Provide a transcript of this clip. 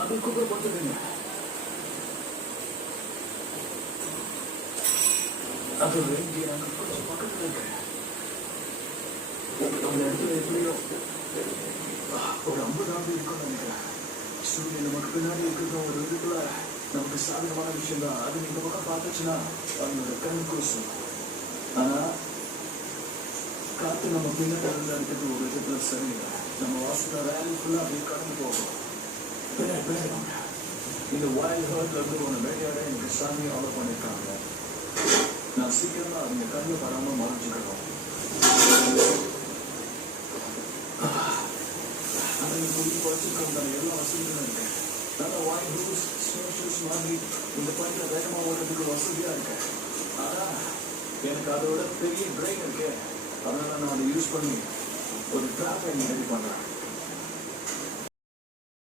அதுக்கப்புறம் பார்த்துக்கங்க. அது வேண்டிய நாங்கள் கொஞ்சம் பக்கத்தில் இருக்கேன். அந்த இடத்துல எப்படியோ ஒரு 50 ஆண்டு இருக்கும்னு நினைக்கிறேன். சூரியன் நமக்கு பின்னாடி இருக்கிற ஒரு இதுக்குள்ள நமக்கு சாதகமான விஷயம் தான். அது இந்த பக்கம் பார்த்துச்சுன்னா அவங்களோட கண் கூசும். ஆனா காத்து நம்ம பின்னாடி இருக்கிறது ஒரு விதத்துல சரியில்லை. நம்ம வாசனை வேலை ஃபுல்லா அப்படியே கடந்து போகும். பின்னாடி வாங்க. இந்த வைல்ட் ஹர்ட்ல இருந்து ஒன்று வேலையாட எனக்கு சாமி ஆர்டர் பண்ணியிருக்காங்க. நான் சீக்கிரமா அவங்க கண்ணில் படாம மறைஞ்சுக்கணும். அதை புரிஞ்சு படிச்சிருக்காங்க. எல்லா வசதிகளும் இருக்கேன். நல்ல வைல்ட் ஹூஸ் ஸ்னோ ஷூஸ் மாதிரி இந்த பைக்கில் வேகமாக ஓடுறதுக்கு வசதியா இருக்கேன். ஆனா எனக்கு அதோட பெரிய பிரெயின் இருக்கு. அதனால நான் அதை யூஸ் பண்ணி ஒரு டிராஃபிக் ரெடி பண்றேன்.